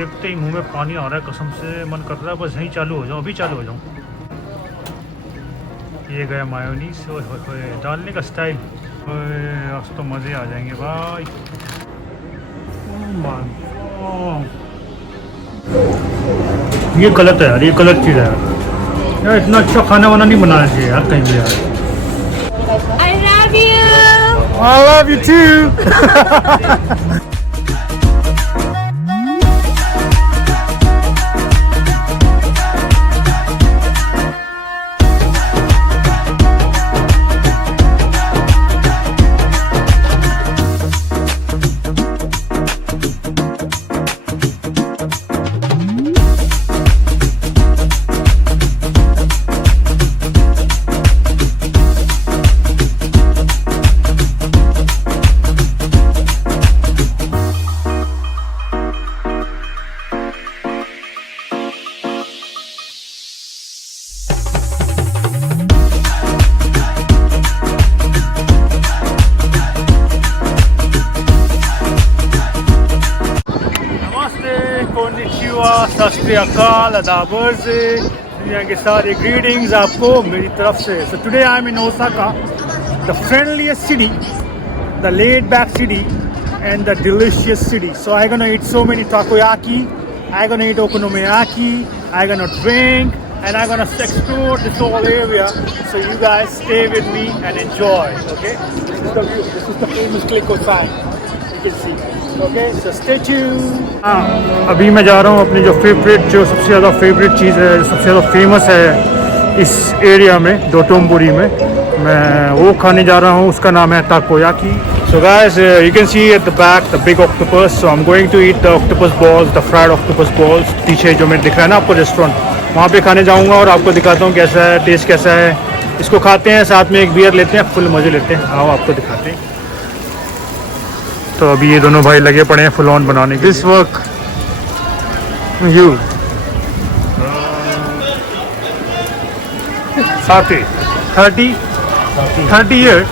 देखते ही मुंह में पानी आ रहा है कसम से। मन कर रहा है बस यहीं चालू हो जाऊँ, अभी चालू हो जाऊँ। ये गया मायोनीस डालने का स्टाइल। आज तो मज़े आ जाएंगे भाई। ये गलत है यार, ये गलत चीज़ है यार। इतना अच्छा खाना वाना नहीं बनाना चाहिए यार कहीं भी यार। I love you. I love you too. सत श्री अकाल, अदाबर से दुनिया के सारे ग्रीटिंग्स आपको मेरी तरफ से। So today I am in Osaka, the फ्रेंडलीस्ट city, the laid back city and the delicious city. So I'm gonna eat so many takoyaki, I'm gonna eat okonomiyaki, I'm gonna drink, and I'm gonna explore this whole area. So you guys stay with me and enjoy. Okay, this is the view, this is the famous Clicko sign, you can see. Okay, so stay tuned. अभी मैं जा रहा हूँ अपनी जो सबसे ज़्यादा favourite चीज़ है, जो सबसे ज़्यादा फेमस है इस एरिया में, डोटोमबोरी में, मैं वो खाने जा रहा हूँ। उसका नाम है takoyaki. So guys, you can see at the back the big octopus. So I'm going to eat the octopus balls, the fried octopus balls. पीछे जो मैं दिख रहा है ना आपको रेस्टोरेंट, वहाँ पे खाने जाऊँगा और आपको दिखाता हूँ कैसा है, टेस्ट कैसा है। इसको खाते हैं, साथ में एक बियर लेते हैं, फुल मज़े लेते हैं। आओ आपको दिखाते हैं। तो अभी ये दोनों भाई लगे पड़े हैं फुल ऑन बनाने के। This work you 30 years.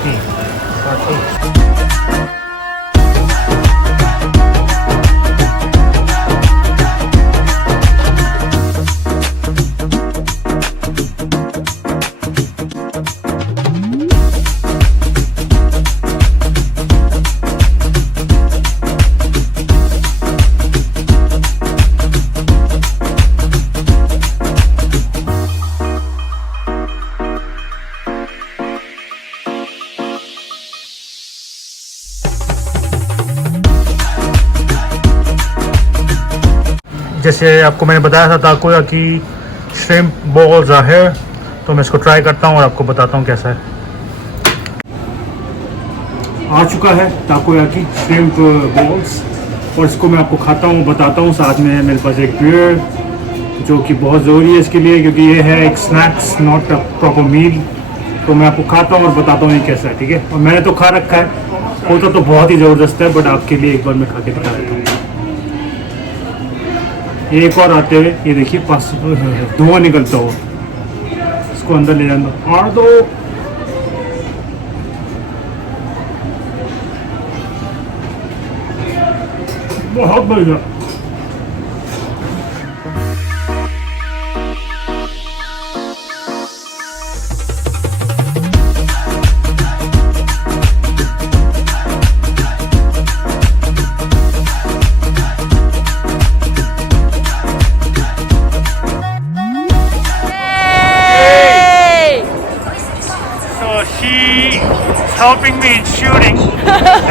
जैसे आपको मैंने बताया था ताकोयाकी श्रिम्प बॉल्स है, तो मैं इसको ट्राई करता हूँ और आपको बताता हूँ कैसा है। आ चुका है ताकोयाकी श्रिम्प बॉल्स और इसको मैं आपको खाता हूँ, बताता हूँ। साथ में मेरे पास एक बियर जो कि बहुत ज़रूरी है इसके लिए, क्योंकि ये है एक snacks, not a proper meal. तो मैं आपको खाता हूँ और बताता हूँ ये कैसा है, ठीक है। और मैंने तो खा रखा है, होता तो बहुत ही ज़बरदस्त है, बट आपके लिए एक बार मैं खा के दिखा देता हूँ। एक और आते हुए ये देखिए, पास धुआं निकलता हो, इसको अंदर ले जाना और दो। बहुत बढ़िया। Helping me in shooting,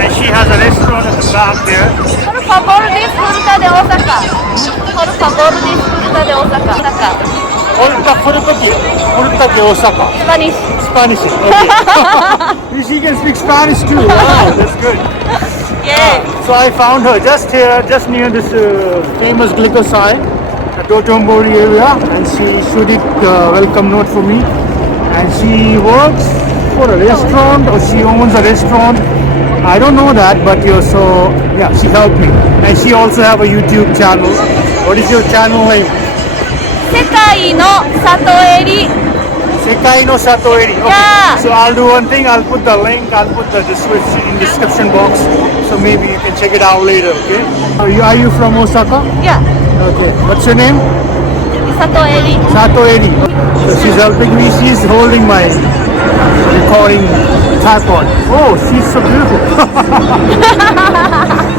and she has a restaurant at the back there. Por favor, disfruta de Osaka. Por favor, disfruta de Osaka. Fruta de Osaka. Spanish. Spanish. Okay. She can speak Spanish too. Wow, that's good. Yeah. So I found her just here, just near this famous glitter sign, the Dotonbori area, and she shooting welcome note for me. And she works for a restaurant, or she owns a restaurant. I don't know that, but so yeah, she helped me. And she also have a YouTube channel. What is your channel name? Sekai no Sato Eri. Sekai no Sato Eri. Okay. Yeah. So I'll do one thing. I'll put the link. I'll put the description box. So maybe you can check it out later. Okay. Are you from Osaka? Yeah. Okay. What's your name? Sato Eri. Sato Eri. So she's helping me. She's holding my recording tripod. Oh, she's so beautiful.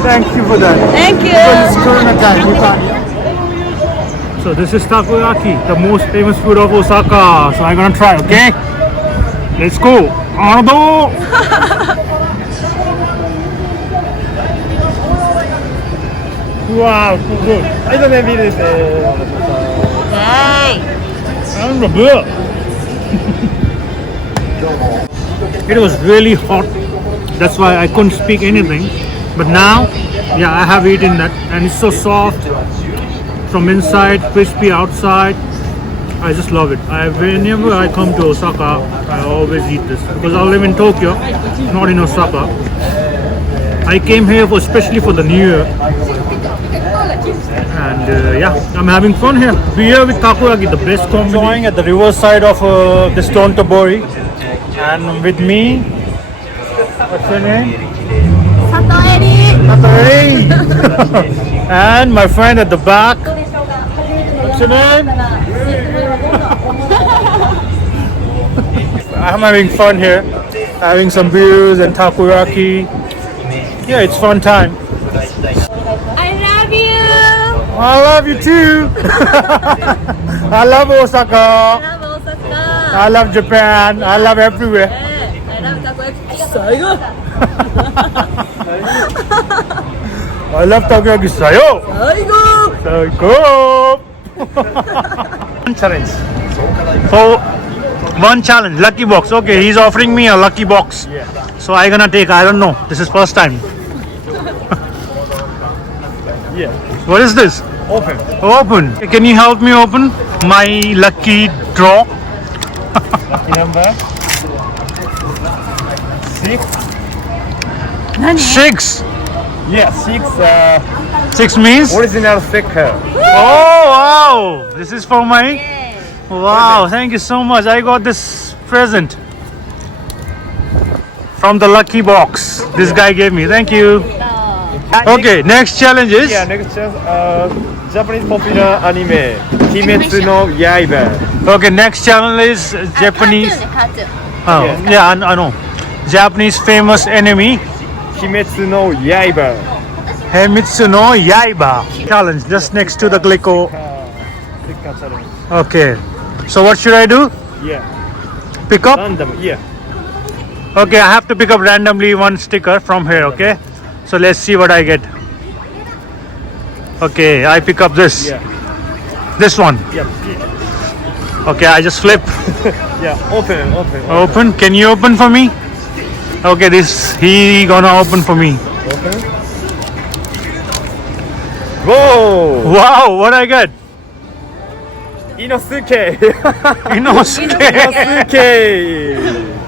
Thank you for that. Thank you. Because it's Corona time. You can't. So this is Takoyaki, the most famous food of Osaka. So I'm gonna try. Okay. Let's go. Arun. Wow, so good. はいどうもビールですね。 Hey. And the beer. It was really hot. That's why I couldn't speak anything. But now, yeah, I have eaten that, and it's so soft from inside, crispy outside. I just love it. Whenever I come to Osaka, I always eat this because I live in Tokyo, not in Osaka. I came here especially for the New Year. And yeah, I'm having fun here. Beer with takoyaki, the best combination. Enjoying at the river side of this Dotonbori. And with me, what's your name? Sato Eri. Sato Eri. And my friend at the back. What's your name? I'm having fun here. Having some beers and takoyaki. Yeah, it's fun time. I love you. I love you too. I love Osaka. I love Osaka. I love Japan. I love everywhere. I love takoyaki. I love Takoyaki. Sayo. Sayo. One challenge. So one challenge. Lucky box. Okay, he's offering me a lucky box. So I'm gonna take. I don't know. This is first time. Yeah. What is this? Open. Open. Can you help me open my lucky draw? Lucky number 6. 6. Yeah, 6. 6 means? Original sticker. Oh wow! This is for my. Wow! Thank you so much. I got this present from the lucky box. This guy gave me. Thank you. Okay, next challenge is. Yeah, next chance. Japanese popular anime Kimetsu no Yaiba. Okay, next challenge is Japanese. Cartoon. Oh, yeah, I know. Japanese famous enemy. Kimetsu no Yaiba. Heimitsu no Yaiba challenge just next to the Glico. Sticker challenge. Okay, so what should I do? Yeah. Pick up? Random. Yeah. Okay, I have to pick up randomly one sticker from here. Okay, so let's see what I get. Okay, I pick up this. Yeah. This one. Yeah. Okay, I just flip. Yeah. Open. Open. Can you open for me? Okay, this he gonna open for me. Open. Whoa! Wow, what I get? Inosuke. Inosuke.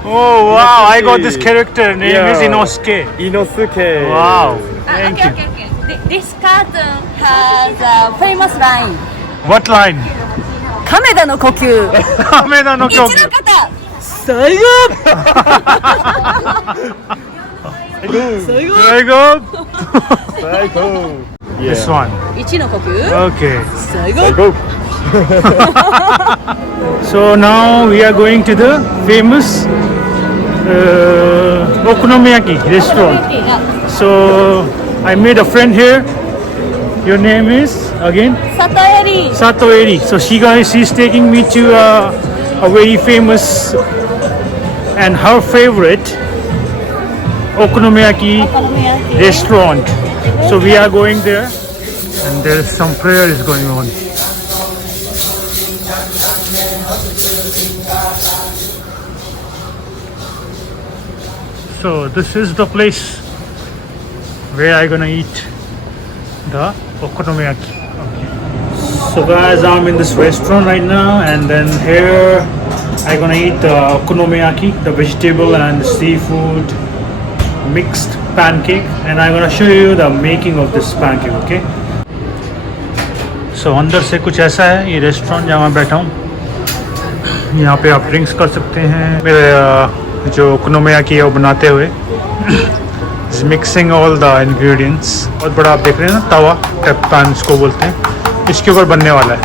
Oh wow, I got this character name is Inosuke. Inosuke. Wow, thank you. This cartoon has a famous line. What line? 亀田の呼吸。亀田の曲。一の方。最後。最後。最高。This one. 一の呼吸。 Okay. 最後。最高。 So now we are going to the famous Okonomiyaki restaurant. So I made a friend here. Your name is again? Sato Eri. Sato Eri. So she's taking me to a very famous and her favorite Okonomiyaki restaurant. So we are going there, and there is some prayer is going on. So this is the place where I'm gonna eat the Okonomiyaki. So guys, I'm in this restaurant right now, and then here I'm gonna eat the Okonomiyaki, the vegetable and the seafood mixed pancake, and I'm gonna show you the making of this pancake, okay? So अंदर से कुछ ऐसा है ये restaurant जहाँ मैं बैठा हूँ। यहाँ पे आप ड्रिंक्स कर सकते हैं। मेरे जो ओकोनोमियाकी है वो बनाते हुए मिक्सिंग ऑल द इंग्रेडिएंट्स। बहुत बड़ा आप देख रहे हैं ना, तवा पैन इसको बोलते हैं। इसके ऊपर बनने वाला है।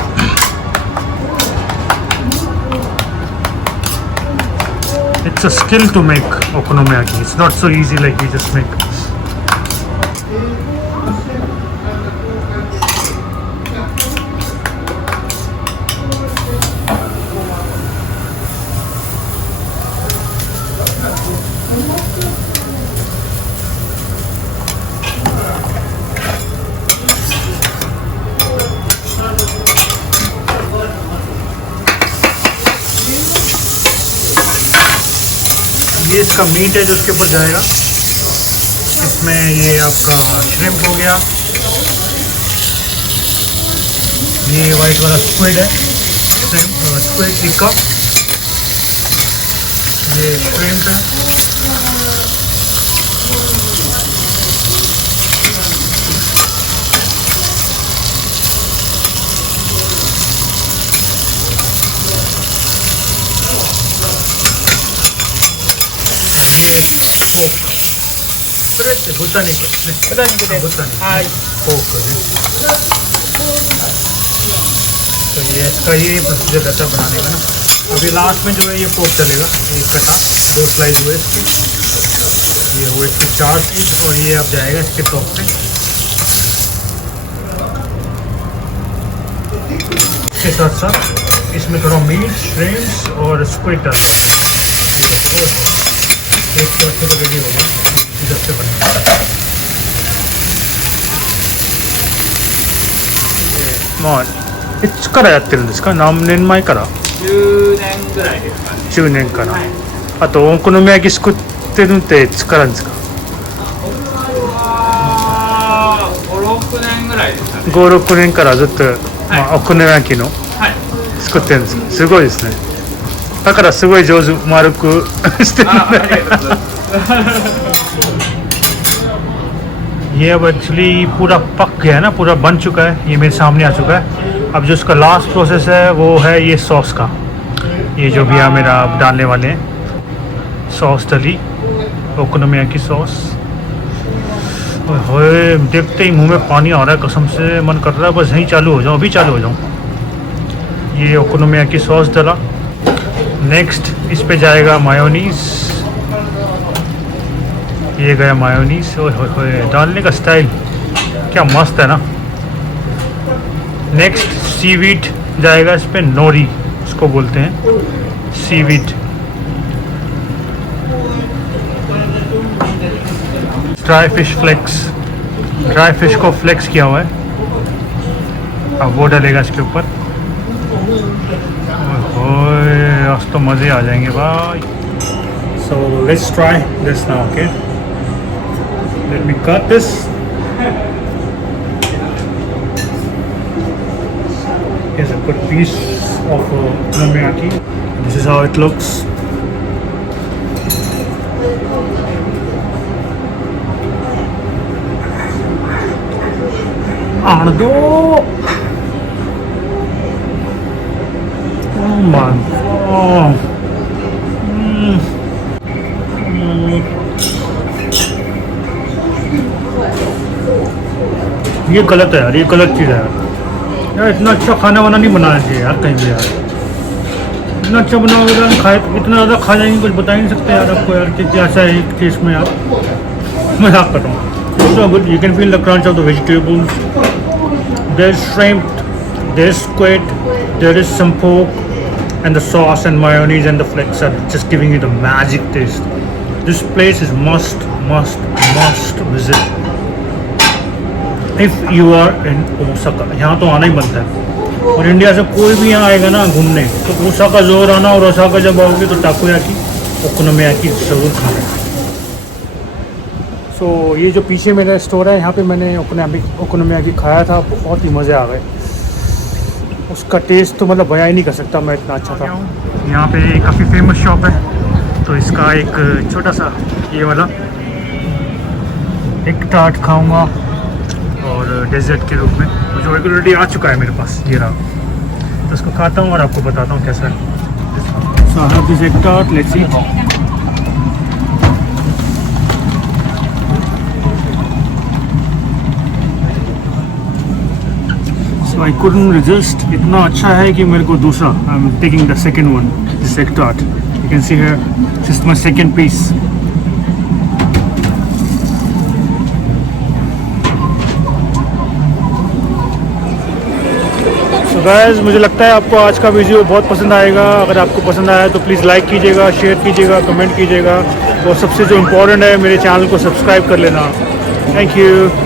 It's a skill to make okonomiyaki. It's not so easy like we just make. ये इसका मीट है जो उसके ऊपर जाएगा। इसमें ये आपका श्रिम्प हो गया, ये वाइट वाला स्क्विड है, स्क्विड टिक्का, ये श्रिम्प है, ये पोक तो ये इसका ये प्रोसीजर रहता है बनाने का ना। अभी लास्ट में जो है ये पोक चलेगा, ये कटा 2 स्लाइस हुए इसके, ये हुए इसके 4 पीस और ये अब जाएगा इसके टॉप पे। इसके साथ साथ इसमें थोड़ा मीट, श्रिम्प्स और स्क्विड डालता है। एक तरफ से तो रेडी होगा, इधर से बनेगा।いつからやってるんですか？何年前から？ 10年ぐらいですかね。10年から。あとお好み焼き作ってるっていつからですか？5、6年ぐらいですかね。5、6年からずっと、まあ、お好み焼きのはい。作ってるんですか？すごいですね。だからすごい上手、丸くしてるありがとうございます。ये अब एक्चुअली पूरा पक गया है ना, पूरा बन चुका है, ये मेरे सामने आ चुका है। अब जो उसका लास्ट प्रोसेस है वो है ये सॉस का। ये जो भी मेरा अब डालने वाले हैं सॉस डली, ओकोनोमियाकी सॉस। ओए देखते ही मुंह में पानी आ रहा है, कसम से मन कर रहा है बस यहीं चालू हो जाऊँ, अभी चालू हो जाऊँ। ये ओकोनोमियाकी सॉस डला। नेक्स्ट इस पे जाएगा मायोनीज़, ये गया मायोनीज़। ओए डालने का स्टाइल क्या मस्त है ना। नेक्स्ट सीवीड जाएगा इस पे, नोरी इसको बोलते हैं, seaweed. Dry fish flakes, dry fish को फ्लेक्स किया हुआ है, अब वो डालेगा इसके ऊपर। ओए आज तो मज़े आ जाएंगे भाई। So let's try this now, okay. Let me cut this. Here's a good piece of okonomiyaki. This is how it looks. Ardo! Oh my God! ये गलत है यार, ये गलत चीज़ है यार। इतना अच्छा खाना वाना नहीं बनाना चाहिए यार कहीं भी यार। इतना अच्छा बनाओगे यार, खाए इतना ज़्यादा खा जाएंगे, कुछ बता ही नहीं सकते यार आपको यार कि कैसा है एक टेस्ट में यार। मजाक कर रहा हूँ। So good, you can feel the crunch of the vegetables, there is shrimp, there is squid, there is some poke and the sauce and mayonnaise and the flakes are just giving it a magic taste. This place is must visit if you are in Osaka. यहाँ तो आना ही बनता है, और India से कोई भी यहाँ आएगा ना घूमने तो ओसाका ज़रूर आना, और ओसाका जब आओगे तो टाकोयाकी, ओकोनोमियाकी ज़रूर खाना। सो ये जो पीछे मेरा स्टोर है, यहाँ पे मैंने ओकोनोमियाकी खाया था, बहुत ही मज़े आ गए। उसका टेस्ट तो मतलब बयां ही नहीं कर सकता मैं, इतना अच्छा था। यहाँ पे काफ़ी फेमस शॉप है, तो इसका एक छोटा सा ये वाला एक टार्ट खाऊंगा और डेजर्ट के रूप में, जो ऑलरेडी आ चुका है मेरे पास, ये रहा। तो इसको खाता हूँ और आपको बताता हूँ कैसा है। सो आई हैव दिस एक tart, let's see. So I couldn't resist. इतना अच्छा है कि मेरे को दूसरा. I'm taking the second one. This egg tart. You can see here. This is my second piece. So guys, मुझे लगता है आपको आज का वीडियो बहुत पसंद आएगा. अगर आपको पसंद आया तो प्लीज़ लाइक कीजिएगा, शेयर कीजिएगा, कमेंट कीजिएगा और सबसे जो इम्पोर्टेंट है मेरे चैनल को सब्सक्राइब कर लेना. Thank you.